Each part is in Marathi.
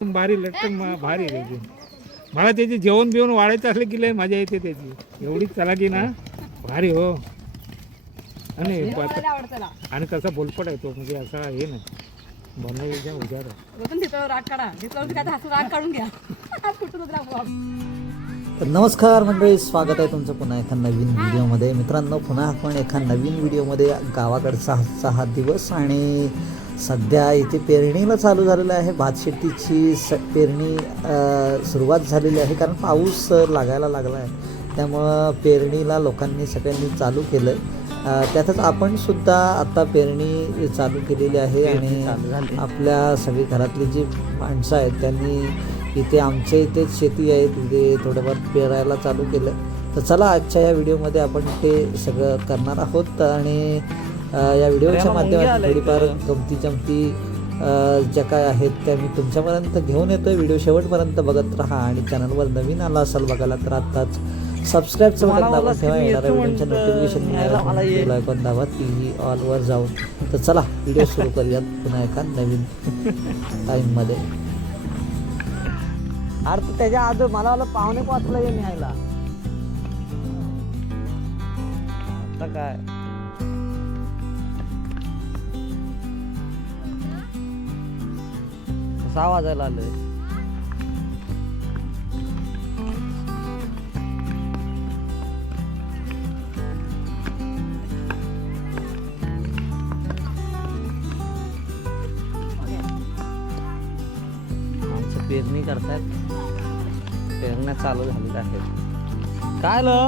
भारी लटकन भारी त्याची. मला त्याची जेवण बिवण वाढायचं असलं की लय मजा येते त्याची. एवढी चला की ना भारी हो. आणि कसा बोलपट आहे तो, म्हणजे असा हे नाही बनवायचा हुशार तर नमस्कार मंडळी, स्वागत आहे तुमचं पुन्हा एका नवीन व्हिडिओमध्ये. मित्रांनो, पुन्हा आपण एका नवीन व्हिडिओमध्ये गावाकडचा आजचा हा दिवस. आणि सध्या इथे पेरणीला चालू झालेलं आहे. भात शेतीची पेरणी सुरुवात झालेली आहे, कारण पाऊस लागायला लागला आहे. त्यामुळं पेरणीला लोकांनी सगळ्यांनी चालू केलं आहे. त्यातच आपण सुद्धा आता पेरणी चालू केलेली आहे. आणि आपल्या सगळी घरातली जी माणसं आहेत त्यांनी इथे आमच्या इथेच शेती आहे, तिथे थोडंफार पेरायला चालू केलं. तर चला आजच्या या व्हिडिओमध्ये आपण ते सगळं करणार आहोत. आणि या व्हिडिओच्या माध्यमातून थोडीफार गमती जमती ज्या काय आहेत त्या मी तुमच्यापर्यंत घेऊन येतो आहे. व्हिडिओ शेवटपर्यंत बघत राहा. आणि चॅनलवर नवीन आला असाल बघायला तर आत्ताच सबस्क्राईबचं बटन दाबून ठेवा. येणाऱ्या व्हिडिओचं नोटिफिकेशन मिळायला बेल आयकॉन दाबा, टी ऑलवर जाऊन. तर चला व्हिडिओ सुरू करूयात पुन्हा एका नवीन टाईममध्ये. अरे तू त्याच्या आधी मला पाहुणे वाचलं ये न्यायला. आता काय कसा वाजायला आलोय. पेरणी करतायत, पेरण्या चालू झालेल्या आहेत. काय लो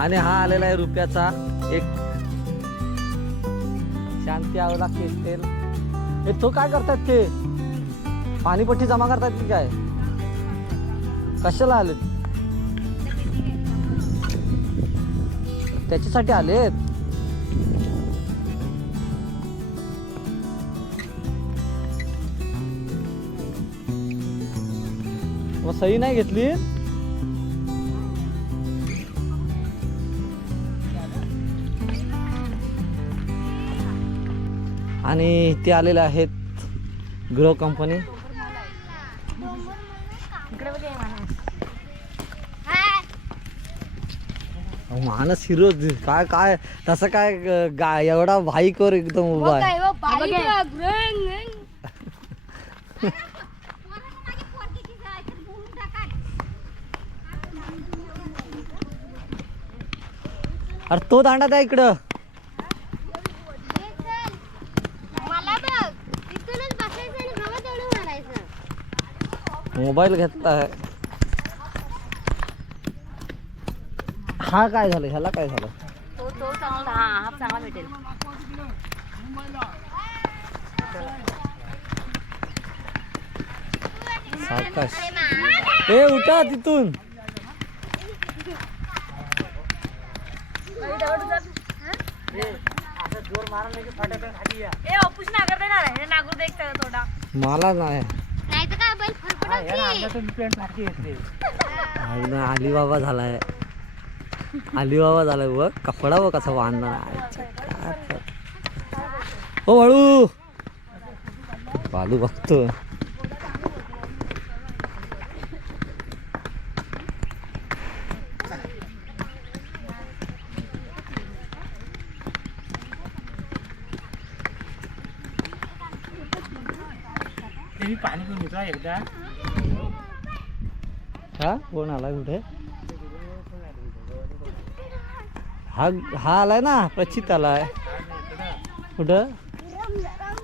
आणि हा आलेला आहे रुपयाचा एक शांती आवला केल. हे तो काय करतात ते पाणीपट्टी जमा करतात की काय, कशाला आले त्याच्यासाठी आलेत. मग सही नाही घेतली. आणि ते आलेले आहेत ग्रो कंपनी. मानस हिरो काय काय तसं काय एवढा बाईकवर एकदम उभा आहे. अरे तो दांडा द्या इकडं. मोबाईल घेतला आहे. हा काय झालं, ह्याला काय झालं. सावकाश ए उठा तिथून. मला नाही अलिबाबा झालाय, अलिबाबा झालाय. बघ कपडा बघ कसा बांधणार. हो बाळू, बालू बघतो. पाणी पिऊन येतो एकदा. हा कोण आलाय कुठे. हा आलाय ना, प्रचित आलाय. कुठं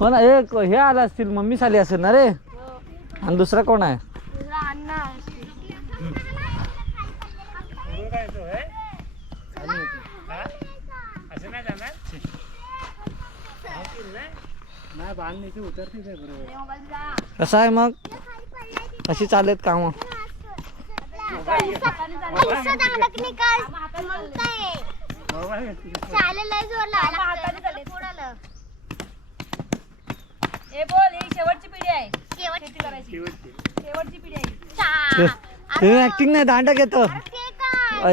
हो ना, एक हे आला असतील, मम्मी साली असेल ना रे. आणि दुसरा कोण आहे. कसं आहे मग, कशी चालत काम. शेवटची पिढी आहे, शेवटची पिढी आहे. ऍक्टिंग नाही, दांडा घेतो.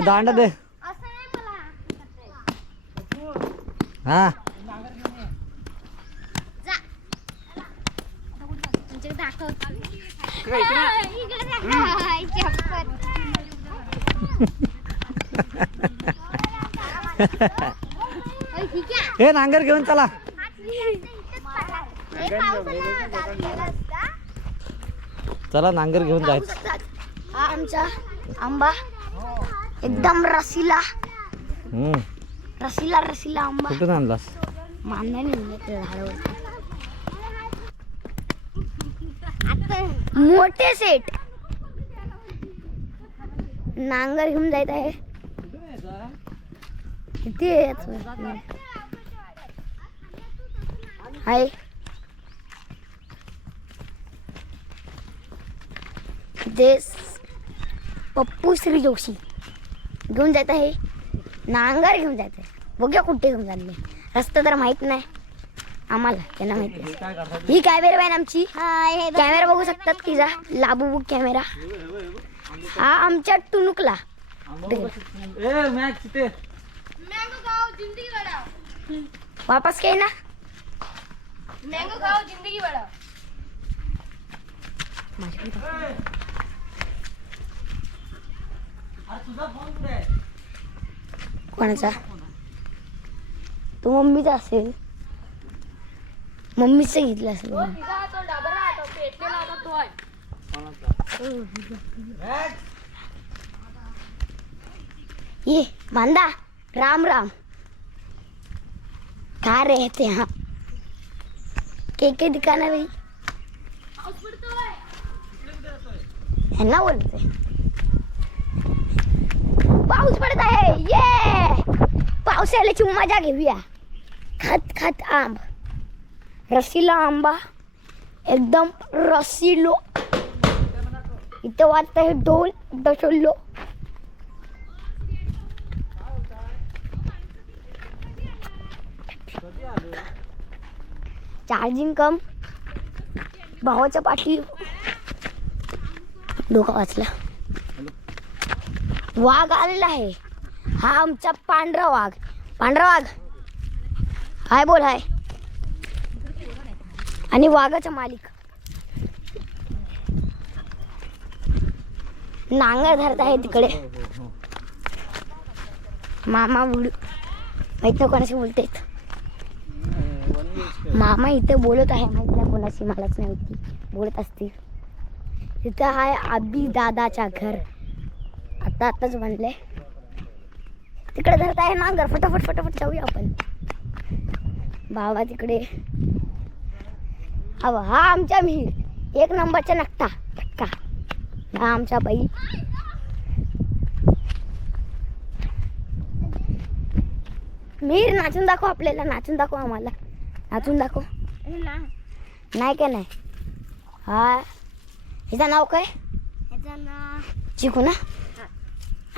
दांडा दे. हा इकडे दाखव. इकडे दाखव. आई चप्पल. ओय, ठीक आहे. हे नांगर घेऊन चला. हे पावसाला दाखवलेला असता. चला नांगर घेऊन जायचं. हा आमचा आंबा एकदम रसीला हम्म. रसीला आंबा. कुठून आणलास? मांडण्याने नेले झाडावर. मोठे सेट नांगर घेऊन जायत आहे. किती आहे देश पप्पू श्री जोशी घेऊन जात आहे. नांगर घेऊन जात आहे. बघूया कुठे घेऊन चालले. रस्ता तर माहित नाही आम्हाला, त्यांना माहिती आहे. ही कॅमेरा आहे आमची. कॅमेरा बघू शकतात तिचा लाबू कॅमेरा. हा आमच्या टुनुकला वापस काय ना मँगो खाओ जिंदगी बढाओ. कोणाचा तो मम्मीचा असेल. मम्मीचं घेतलं असेल. तिचा तो डबरा आता पेटलेला होता तो आहे. ये मांदा राम राम. कहाँ रहते हैं आप? के दिखाना भाई है ना. बोलते पाऊस पडत आहे. ये पावसाळ्याची मजा घेऊया. खात खात आंब. रसीला आंबा एकदम रसीलो. इथे वाजता हे ढोल डसलो. चार्जिंग कम. भावाच्या पाठी डोका वाचला. वाघ आलेला आहे. हा आमचा पांढरा वाघ. हाय बोल हाय. आणि वाघाचा मालिक नांगर धरत आहे तिकडे. मामा बुडू माहित नाही कोणाशी बोलतेत. मामा इथे बोलत आहे. माहित नाही कोणाशी, मलाच नाही माहिती. बोलत असतील. तिथं आहे आबी दादाच्या घर. आताच बनले. तिकडे धरत आहे नांगर. फटाफट जाऊया आपण. बाबा तिकडे. हा आमच्या मिहीर 1 नंबरचा नक्का. हा आमच्या बाई. मिहीर नाचून दाखव आपल्याला. नाचून दाखव आम्हाला. नाचून दाखव. नाही काय नाही. हा ह्याचं नाव काय? चिकू ना.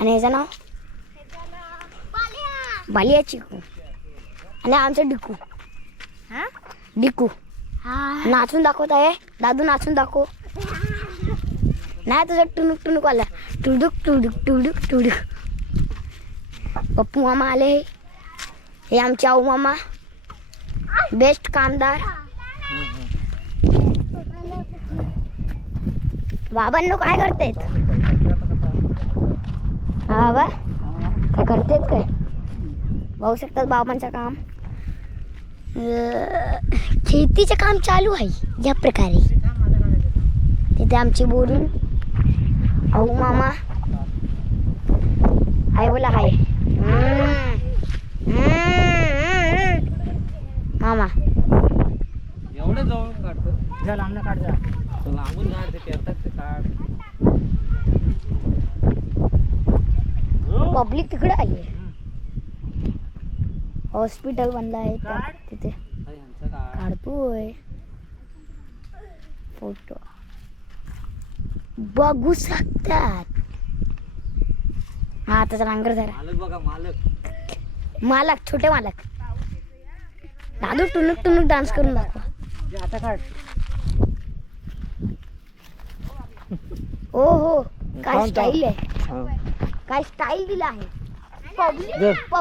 आणि ह्याचं नाव बालिया चिकू. आणि आमचं डिकू. डिकू नाचून दाखवत आहे. दादू नाचून दाखव. नाही तुझं टुनुक आला. टुडुक. पप्पू मामा आले. हे आमचे आऊ मामा बेस्ट कामदार. बाबांनो काय करतेत? हा बा काय करतेत काय बघू शकतात. बाबांचं काम शेतीचं काम चालू आहे. या प्रकारे तिथे आमची बोरिंग. आऊ मामा हाय बोला हाय. मामा एवढं जवळ काढतो. जा लांबला काढ. जा लांबून काढ. ते पेरतात ते काढ. पब्लिक तिकडे आली. हॉस्पिटल बनलं आहे तिथे. काढतोय फोटो. बघू शकतात. हा त्याचा नांगर धरा. मालक बघा. मालक छोटे मालक. दादू टुनुक डान्स करून दाखवा. आता काढ. ओ हो काय स्टाईल आहे. काय स्टाईल दिला आहे.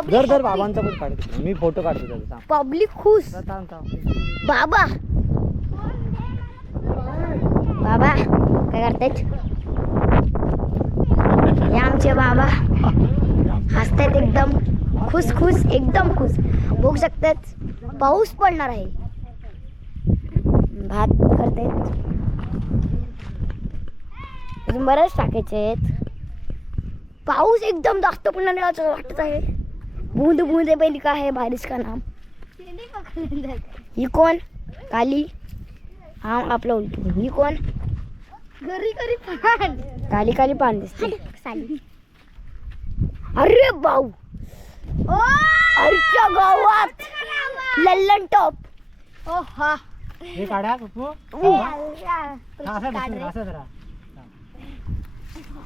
धर बाबांचा पण काढतो. मी फोटो काढतो त्याचा. पब्लिक खुश. बाबा बाबा काय करतायत? हे आमचे बाबा हसतायत एकदम खुश खुश एकदम खुश. बघू शकतात पाऊस पडणार आहे. भात करतायत. अजून बरेच टाकायचे आहेत. पाऊस एकदम जास्त पडणार असं वाटत आहे. बूंद बूंदे पहिली का है बारिश का नाम. ही कोण? काली. हा आपला उलटू. ही कोण? घरी घरी पान. काली काली पान दिसते. अरे भाऊ आमच्या गावात लल्लन टॉप. ओ हा हे काढा पप्पू.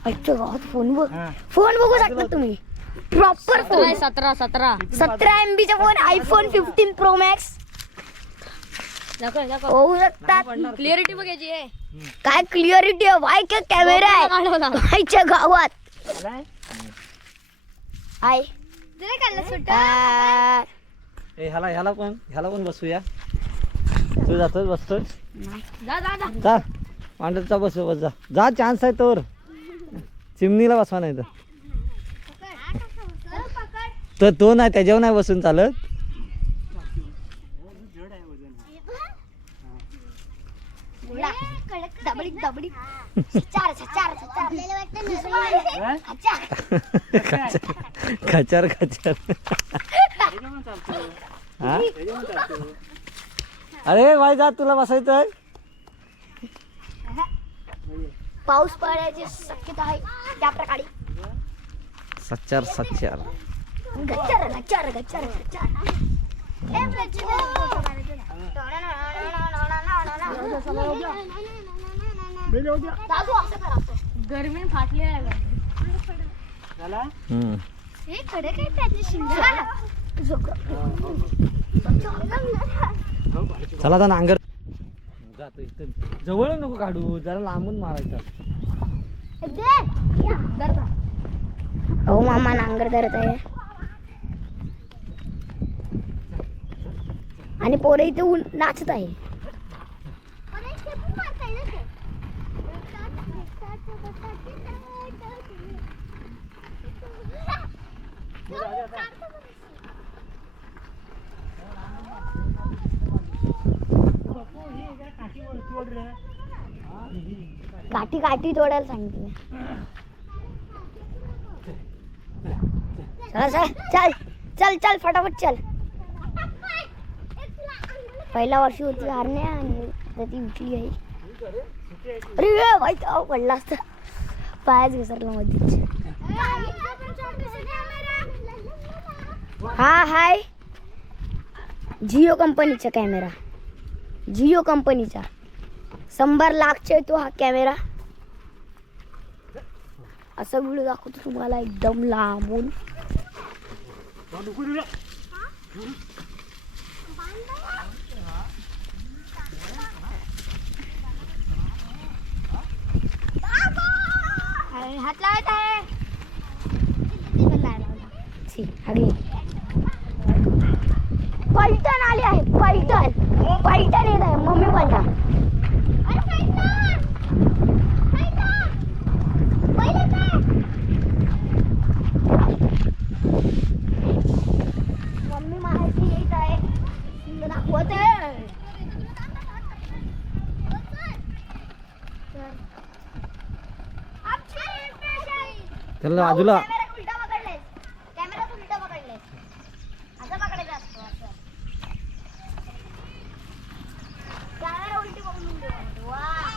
आमच्या गावात फोन बघू शकता तुम्ही. प्रॉपर फोन 17 MB चा फोन iPhone 15 Pro Max होऊ शकतात. क्लिअरिटी बघायची आहे. काय क्लिअरिटी आहे भाई. काय कॅमेरा आहे आमच्या गावात. हाय ए ह्याला पण बसूया. तू जातोय बसतोय. जा जा जा. जा मांडरचा बस जा चान्स आहे तोवर. चिमणीला बसवा नाही तर तो नाही त्याच्यावर नाही बसून चालत. खचर हा अरे भाई जा तुला बसायचं आहे. पाऊस पडायची शक्यता आहे त्या प्रकारे. सच्चार गच्चर गच्चर गच्चर गच्चर. दादू असं करा. गर्मी फाटले आहे. हे कडे काय त्याची शिंगा. चला आता नांगर जातो. इथं जवळ नको काढू जरा लांबून मारायचं. हो मामा नांगर धरत आहे. आणि पोरं इथे नाचत आहे. काठी तोडायला सांगितली. चल चल फटाफट चल. पहिल्या वर्षी होती हारण्या आणि ती उठली आहे. अरे भाई पडला असता. पायच घसरला मध्ये. हा हाय जिओ कंपनीचा कॅमेरा. जिओ कंपनीचा 100 लाखचा येतो हा कॅमेरा. असा व्हिडिओ दाखवतो तुम्हाला एकदम लांबून. हात लावत आहे. पलटण आली आहे. पलटण येत आहे. मम्मी पलटण. मम्मी माहिती येत आहे. दाखवत आहे. त्याला बाजूला कॅमेरा उलटा पकडलेस. असं पकडायचं असतो. असं कॅमेरा उलटी पकडून ठेवायचं. वाह.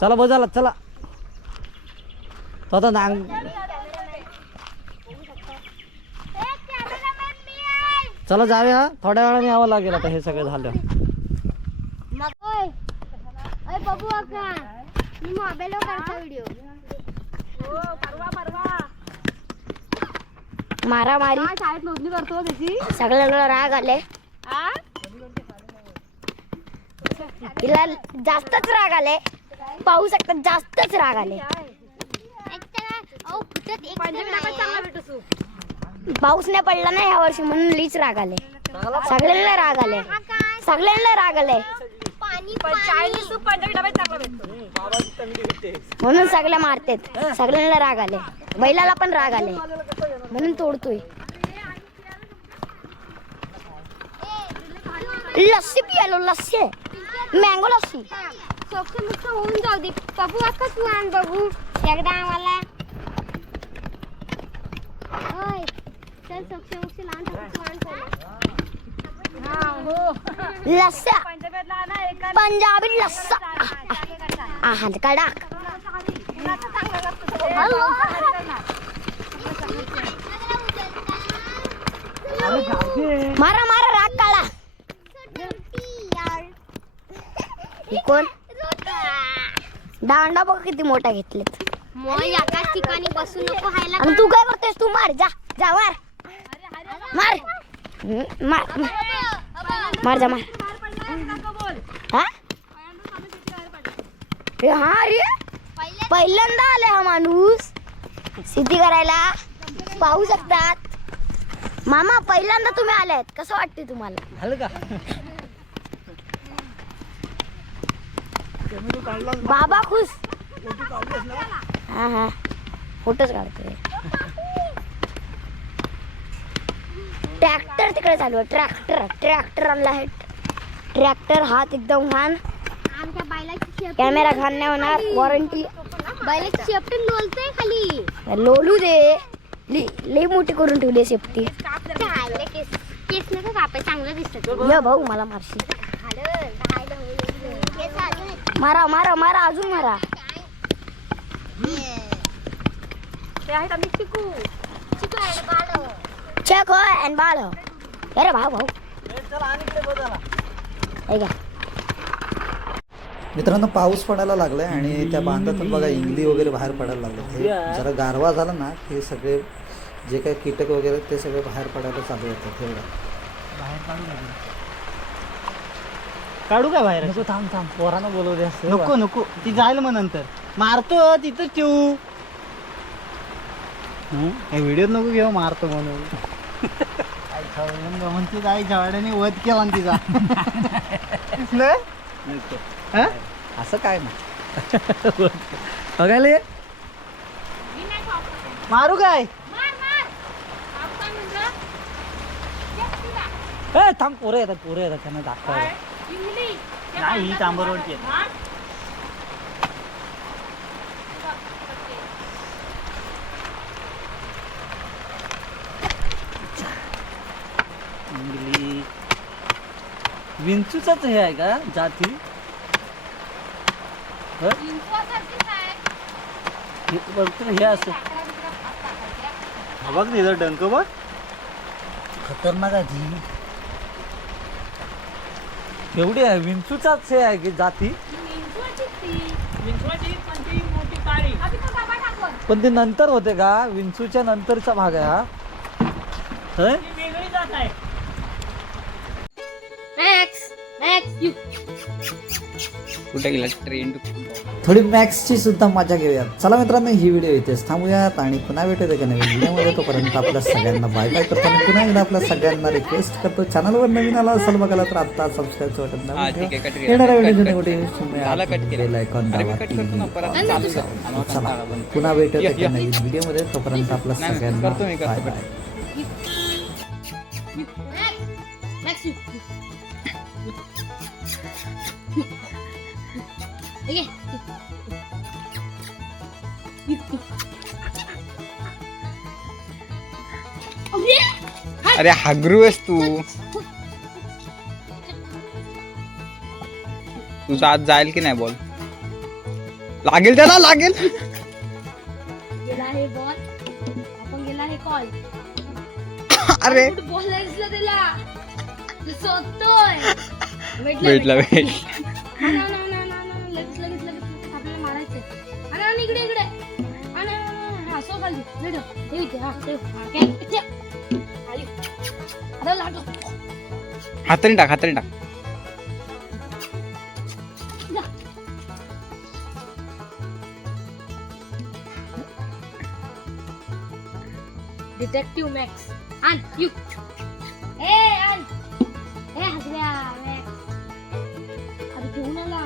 चला बजाला चला. तो आता नांग चला जाऊया. थोड्या वेळाने यावं लागेल आता हे सगळं झालं. बघू का मी मोबाईलवर करतो व्हिडिओ. मारामारी शाळेत नोंदणी करतो त्याची. सगळ्यांना राग आले. तिला जास्तच राग आले, पाहू शकतात जास्तच राग आले. पाऊस नाही पडला ना या वर्षी म्हणून लीच राग आले. सगळ्यांना राग आले, सगळ्यांना राग आले म्हणून सगळ्या मारतेत. सगळ्यांना राग आले, बैलाला पण राग आले म्हणून तोडतोय. लस्सी पियालो, लस्सी मँगो लस्सी. सोक्ष मुक्त होऊन जाऊ दे. बघू आता तू आण बघू एकदा आम्हाला. होय चल सोक्ष मुक्त लहान तू आण लस्सा पंजाबी लस्सा. आहा कडक. मारा मारा राग काढा. कोण दांडा बघ किती मोठा घेतलेत. मग एकाच ठिकाणी बसू नको हायला. आणि तू काय करतेस? तू मार, जा जा मार मार मार मार जा मार. हा रे पहिल्यांदा आले हा माणूस सिद्धी करायला. पाहू शकतात मामा, पहिल्यांदा तुम्ही आलात. कसं वाटते तुम्हाला? झालं का? बाबा खुश. हा हा फोटोच काढतोय. ट्रॅक्टर तिकडे चालू आहे. ट्रॅक्टर आणला आहे. ट्रॅक्टर हात एकदम घाण. आमच्या बैलाची कॅमेरा घाण नाही होणार. वॉरंटी. बैलाची शेपटी लोलतोय खाली. लोलू दे. लई मोठी करून ठेवली आहे सेफ्टी. केस नका कापाय, चांगलं दिसत. ये भाऊ मला मारशी. मारा मारा मारा अजून मारा. चेक हो अँड बाळ हो. अरे भाऊ भाऊ ऐका मित्रांनो, पाऊस पडायला लागलाय आणि त्या बांधातून बघा इंगली वगैरे बाहेर पडायला लागले. हे जरा गारवा झाला ना हे सगळे जे काही कीटक वगैरे ते सगळे बाहेर पडायला चालू होतात. हे काढू का बाहेर? नको, थांब थांब, पोरानं बोलवू दे. नको नको, ती जाईल मग नंतर. मारतो तिथंच ठेवू. व्हिडिओ नको घेऊ, मारतो म्हणून. म्हणते आई झाडाने वध केला तिचा. असं काय नाही. बघायला ये. मारू काय? थांब, पोरं येतात त्यांना दाखवायला. नाही, ही चांबरवरची आहे. विंचूचाच हे आहे का जाती? हे असं बघ नाही डंक बघ, खतरनाक आहे. एवढी आहे विंचूचाच हे आहे की जाती. पण ते नंतर होते का? विंचूच्या नंतरचा भाग आहे हा. कुठे गेला ट्रेन? थोडी मॅक्सची सुद्धा मजा घेऊयात. चला मित्रांनो, ही व्हिडिओ इथेच थांबूयात आणि पुन्हा भेटूया का नवीन व्हिडिओमध्ये. तोपर्यंत आपल्या सगळ्यांना बाय बाय करतो. पुन्हा एकदा आपल्या सगळ्यांना रिक्वेस्ट करतो, चॅनलवर नवीन आला असेल बघायला तर आत्ता सबस्क्राईबचं बटन दाबून येणाऱ्या व्हिडिओ नोटिफिकेशन बेल आयकॉन दाबा. चला पुन्हा भेटूया एका नवीन व्हिडिओमध्ये. तोपर्यंत आपल्या सगळ्यांना बाय बाय. अरे हागरू आहेस तू. तुझा आज जाईल की नाही? बॉल लागेल त्याला, लागेल. गेला हे बॉल, आपण गेला हे कॉल. अरे बॉल दिसला त्याला, शोधतोय. भेटला भेट. आपल्याला मारायचंय. आणि इकडे इकडे हा सो खाली भेट. हे इथे हा ठेव. हाताने टाक, हाताने टाक. डिटेक्टिव्ह मॅक्स आण यू ए आण ए हसऱ्या मॅक्स अरे घेऊन आला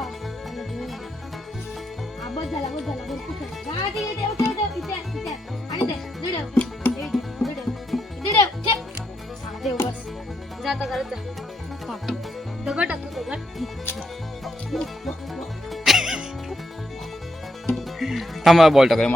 बस झाला भरपूर झाला हा ठीक आहे ठेव इथे आणि दे ठेव बस जाता करत जा दगड टाकतो मला बॉल टाकाय